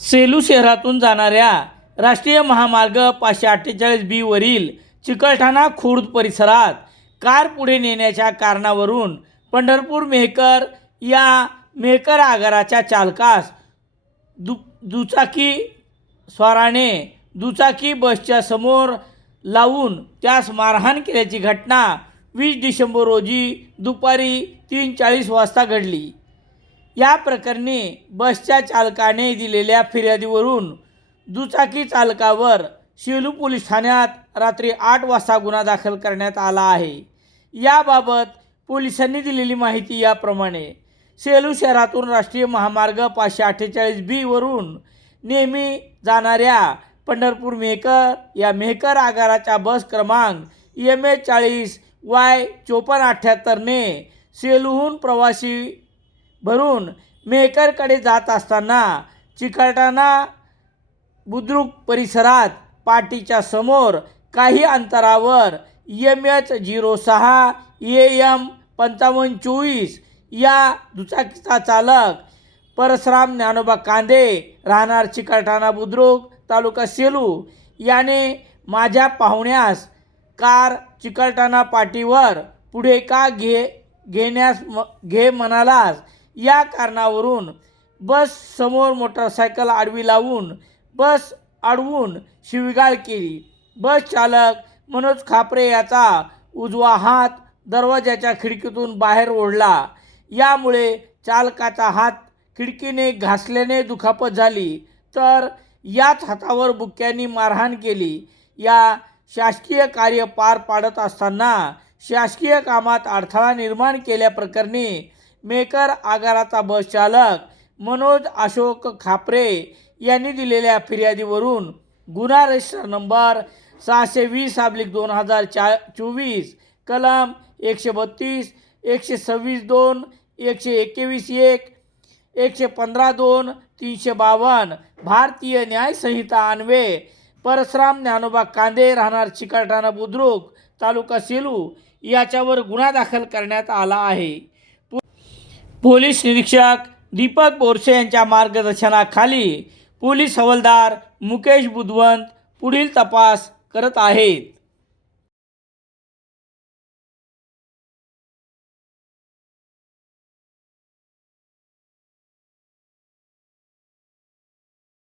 सेलू शहरातून जाणाऱ्या राष्ट्रीय महामार्ग पाचशे अठ्ठेचाळीस बीवरील चिकलठाणा खुर्द परिसरात कार पुढे नेण्याच्या कारणावरून पंढरपूर मेहकर या मेहकर आगाराच्या चालकास दु दुचाकी स्वाराने दुचाकी बसच्या समोर लावून त्यास मारहाण केल्याची घटना वीस डिसेंबर रोजी दुपारी तीन चाळीस वाजता घडली. या प्रकरणी बसच्या चालकाने दिलेल्या फिर्यादीवरून दुचाकी चालकावर शिवलू पोलीस ठाण्यात रात्री आठ वाजता गुन्हा दाखल करण्यात आला आहे. याबाबत पोलिसांनी दिलेली माहिती याप्रमाणे सेलू शहरातून राष्ट्रीय महामार्ग पाचशे अठ्ठेचाळीस बीवरून नेहमी जाणाऱ्या पंढरपूर मेहकर या मेहकर आगाराच्या बस क्रमांक एम ए चाळीस वाय चोपन्न अठ्ठ्याहत्तरने सेलूहून प्रवासी भरून मेहकरकडे जात असताना चिकलठाणा बुद्रुक परिसरात पाटीच्या समोर काही अंतरावर एम एच झिरो सहा ए एम पंचावन्न चोवीस या दुचाकीचा चालक परशुराम ज्ञानोबा कांदे राहणार चिकलठाणा बुद्रुक तालुका सेलू. याने माझ्या पाहुण्यास कार चिकलठाणा पाटीवर पुढे का घे घेण्यास म घे म्हणालास? या कारणावरून बस समोर मोटरसायकल आडवी लावून बस अडवून शिवीगाळ केली. बस चालक मनोज खापरे याचा उजवा हात दरवाजाच्या खिडकीतून बाहेर ओढला. यामुळे चालकाचा हात खिडकीने घासल्याने दुखापत झाली. तर याच हातावर बुक्क्यांनी मारहाण केली. या शासकीय कार्य पार पाडत असताना शासकीय कामात अडथळा निर्माण केल्याप्रकरणी मेकर आगाराचा बस चालक मनोज अशोक खापरे यांनी दिलेल्या फिर्यादीवरून गुन्हा रजिस्टर नंबर सहाशे वीस अब्लिक दोन हजार चा चोवीस कलम एकशे बत्तीस एकशे सव्वीस दोन एकशे एकवीस एक एकशे पंधरा दोन तीनशे बावन्न भारतीय न्यायसंहिता अन्वे परशुराम ज्ञानोबा कांदे राहणार चिकलठाणा बुद्रुक तालुका सेलू याच्यावर गुन्हा दाखल करण्यात आला आहे. पोलीस निरीक्षक दीपक बोरसे यांच्या मार्गदर्शनाखाली पोलीस हवालदार मुकेश बुधवंत पुढील तपास करत आहेत.